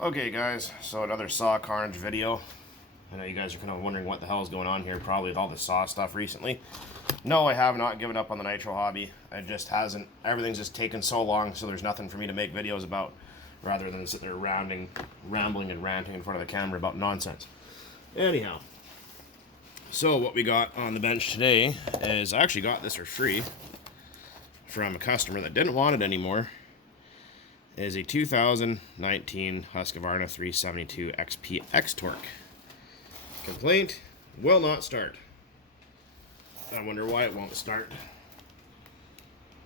Okay guys, so another saw Carnage video. I know you guys are kind of wondering what the hell is going on here, probably with all the saw stuff recently. No, I have not given up on the nitro hobby. It just hasn't, everything's just taken so long, so there's nothing for me to make videos about, rather than sit there rambling and ranting in front of the camera about nonsense. Anyhow, so what we got on the bench today is, I actually got this for free from a customer that didn't want it anymore. Is a 2019 Husqvarna 372 XP X-torq. Complaint, will not start. I wonder why it won't start.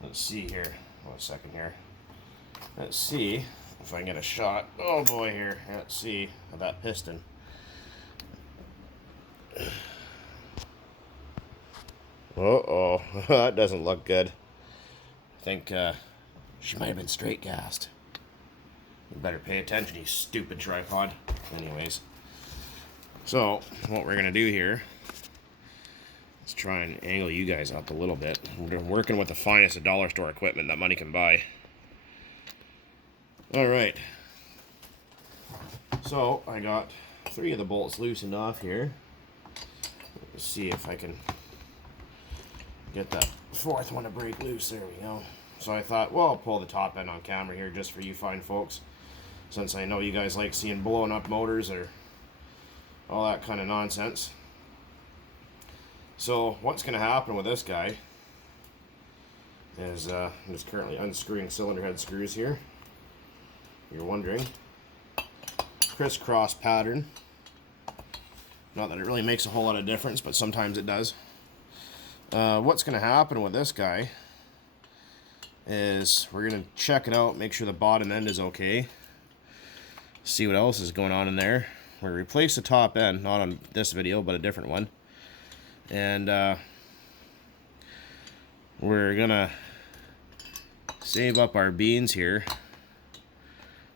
Let's see here. One second here. Let's see if I can get a shot. Oh boy, here. Let's see that piston. Uh-oh. That doesn't look good. I think she might have been straight gassed. You better pay attention, you stupid tripod. Anyways, so what we're gonna do here is try and angle you guys up a little bit. We're working with the finest of dollar store equipment that money can buy. All right. So I got 3 of the bolts loosened off here. Let's see if I can get that 4th one to break loose. There we go. So I thought, well, I'll pull the top end on camera here just for you fine folks, since I know you guys like seeing blowing up motors or all that kind of nonsense. So what's going to happen with this guy is I'm just currently unscrewing cylinder head screws here. You're wondering. Crisscross pattern. Not that it really makes a whole lot of difference, but sometimes it does. What's going to happen with this guy is we're going to check it out, make sure the bottom end is okay, see what else is going on in there. We're going to replace the top end, not on this video, but a different one. And we're going to save up our beans here,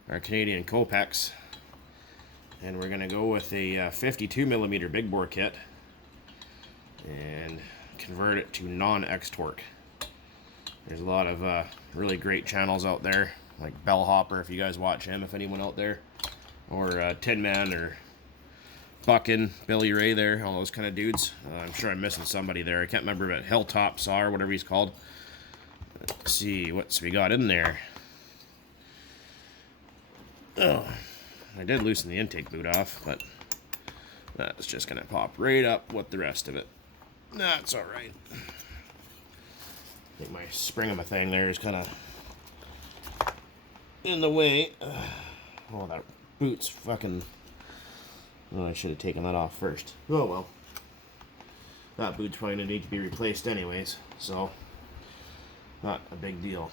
our Canadian Copex, and we're going to go with a 52 millimeter big bore kit and convert it to non-X-torq. There's a lot of really great channels out there, like Bellhopper, if you guys watch him, if anyone out there, or Tin Man, or Buckin, Billy Ray there, all those kind of dudes. I'm sure I'm missing somebody there. I can't remember, but Hilltop Saw, or whatever he's called. Let's see what's we got in there. Oh, I did loosen the intake boot off, but that's just going to pop right up with the rest of it. That's alright. I think my spring of my thing there is kind of in the way. Oh, that boot's fucking... Oh, I should have taken that off first. Oh well. That boot's probably going to need to be replaced anyways, so not a big deal.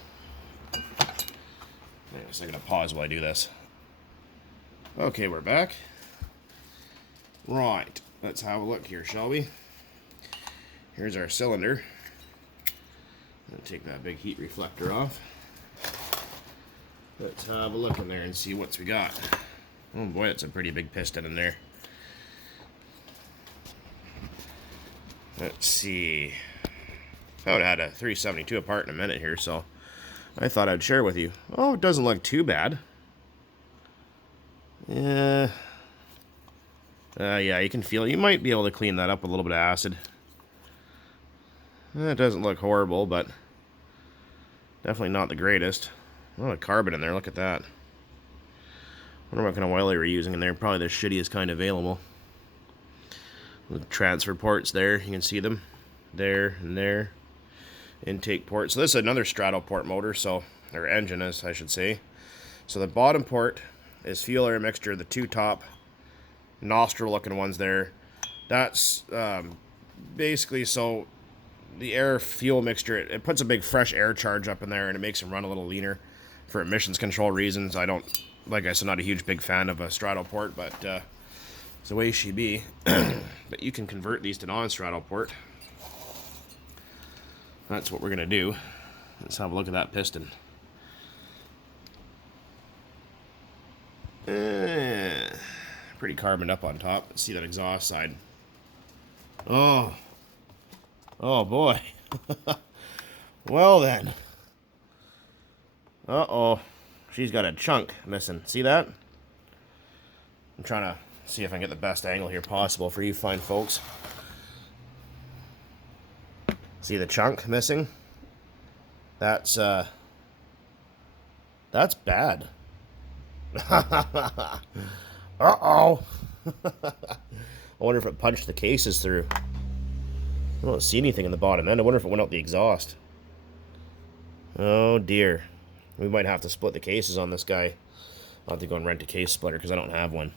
Anyways, I'm going to pause while I do this. Okay, we're back. Right, let's have a look here, shall we? Here's our cylinder. I'm going to take that big heat reflector off. Let's have a look in there and see what we got. Oh boy, it's a pretty big piston in there. Let's see. I would have had a 372 apart in a minute here, so I thought I'd share with you. Oh, it doesn't look too bad. Yeah, you can feel it. You might be able to clean that up with a little bit of acid. It doesn't look horrible, but definitely not the greatest. A lot of carbon in there, look at that. Wonder what kind of oil they were using in there. Probably the shittiest kind available. With transfer ports there, you can see them. There and there. Intake port. So this is another straddle port motor, so, or engine as I should say. So the bottom port is fuel air mixture. The 2 top nostril looking ones there. That's basically so the air fuel mixture, it puts a big fresh air charge up in there and it makes them run a little leaner for emissions control reasons. I don't, like I said, not a huge big fan of a straddle port, but it's the way she be. But you can convert these to non-straddle port. That's what we're going to do. Let's have a look at that piston. Pretty carboned up on top. Let's see that exhaust side. Oh boy. Well then. Uh-oh. She's got a chunk missing. See that? I'm trying to see if I can get the best angle here possible for you fine folks. See the chunk missing? That's bad. Uh-oh. I wonder if it punched the cases through. I don't see anything in the bottom end. I wonder if it went out the exhaust. Oh dear. We might have to split the cases on this guy. I'll have to go and rent a case splitter because I don't have one.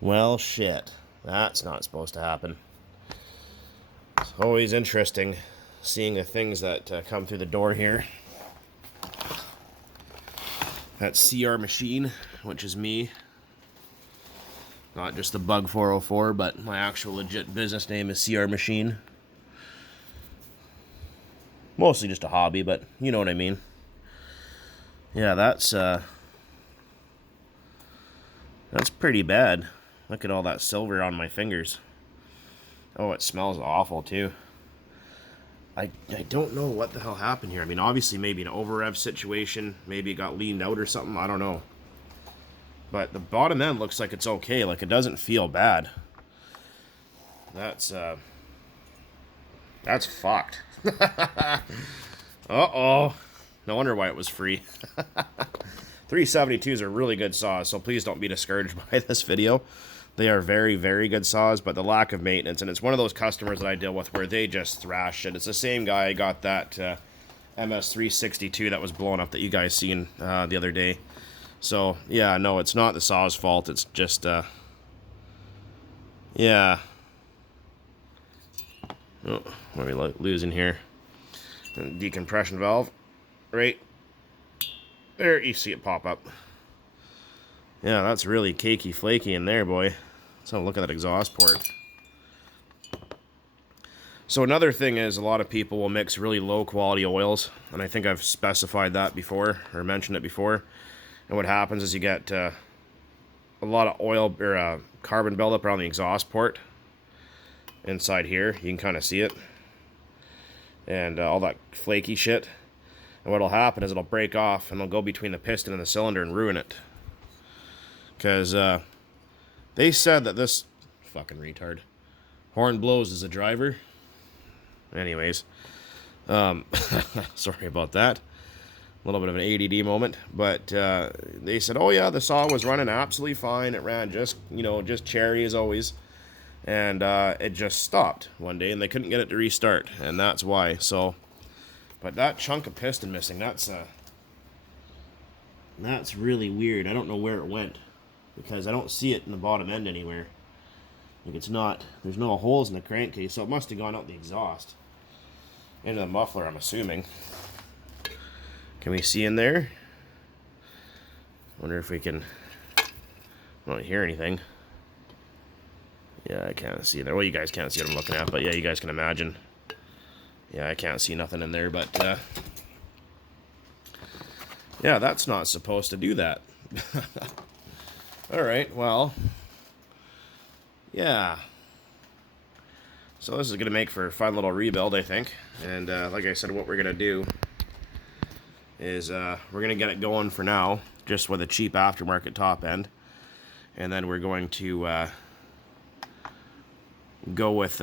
Well, shit. That's not supposed to happen. It's always interesting seeing the things that come through the door here. That's CR Machine, which is me. Not just the Bug 404, but my actual legit business name is CR Machine. Mostly just a hobby, but you know what I mean. Yeah, that's pretty bad. Look at all that silver on my fingers. Oh, it smells awful too. I don't know what the hell happened here. I mean, obviously maybe an over-rev situation. Maybe it got leaned out or something. I don't know. But the bottom end looks like it's okay. Like, it doesn't feel bad. That's fucked. Uh-oh. No wonder why it was free. 372s are really good saws, so please don't be discouraged by this video. They are very, very good saws, but the lack of maintenance, and it's one of those customers that I deal with where they just thrash it. It's the same guy. I got that MS362 that was blown up that you guys seen the other day. So, yeah, no, it's not the saw's fault. It's just, yeah. Oh, what are we losing here? Decompression valve. Right there, you see it pop up. Yeah, that's really cakey flaky in there, boy. Let's have a look at that exhaust port. So another thing is a lot of people will mix really low quality oils, and I think I've specified that before, or mentioned it before. And what happens is you get a lot of oil or carbon buildup around the exhaust port. Inside here, you can kind of see it. And all that flaky shit. And what'll happen is it'll break off and it'll go between the piston and the cylinder and ruin it. Because they said that this fucking retard horn blows as a driver. Anyways, sorry about that. A little bit of an ADD moment, but they said, oh yeah, the saw was running absolutely fine. It ran just, you know, just cherry as always. And it just stopped one day and they couldn't get it to restart. And that's why. So, but that chunk of piston missing, that's really weird. I don't know where it went because I don't see it in the bottom end anywhere. Like it's not, there's no holes in the crankcase, so it must have gone out the exhaust. Into the muffler, I'm assuming. Can we see in there? Wonder if we can, I don't hear anything. Yeah, I can't see there. Well, you guys can't see what I'm looking at, but yeah, you guys can imagine. Yeah, I can't see nothing in there, but yeah, that's not supposed to do that. Alright, well, yeah. So this is going to make for a fun little rebuild, I think. And like I said, what we're going to do is we're going to get it going for now, just with a cheap aftermarket top end. And then we're going to go with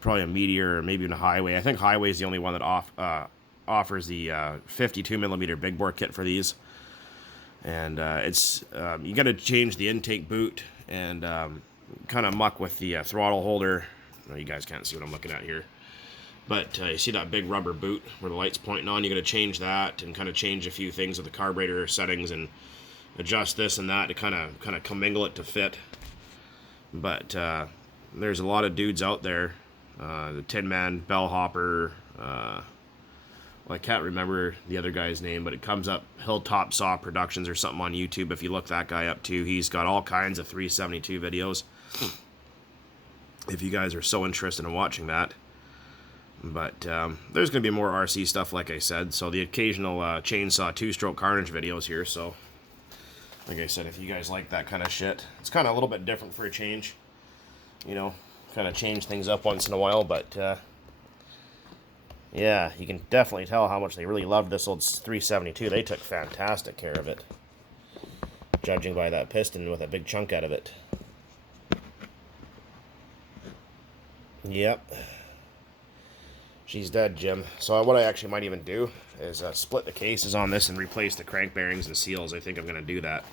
probably a Meteor or maybe even a Highway. I think Highway is the only one that offers the 52mm big bore kit for these. And it's you got to change the intake boot and kind of muck with the throttle holder. Well, you guys can't see what I'm looking at here. But you see that big rubber boot where the light's pointing on? You got to change that and kind of change a few things with the carburetor settings and adjust this and that to kind of commingle it to fit. But there's a lot of dudes out there. The Tin Man, Bellhopper, well, I can't remember the other guy's name, but it comes up Hilltop Saw Productions or something on YouTube. If you look that guy up too, he's got all kinds of 372 videos. If you guys are so interested in watching that. But there's going to be more RC stuff, like I said. So the occasional chainsaw two-stroke Carnage videos here. So, like I said, if you guys like that kind of shit, it's kind of a little bit different for a change. You know, kind of change things up once in a while. But yeah, you can definitely tell how much they really loved this old 372. They took fantastic care of it. judging by that piston with a big chunk out of it. Yep. She's dead, Jim. So what I actually might even do is split the cases on this and replace the crank bearings and seals. I think I'm going to do that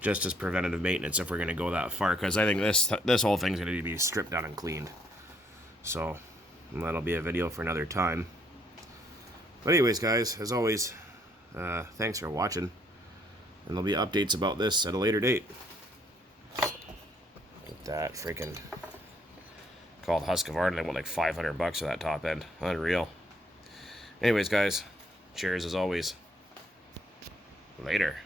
just as preventative maintenance if we're going to go that far, because I think this whole thing's going to be stripped down and cleaned. So that'll be a video for another time. But anyways, guys, as always, thanks for watching. And there'll be updates about this at a later date. Look at that freaking... called Husqvarna. They want like $500 for that top end. Unreal. Anyways, guys, cheers as always. Later.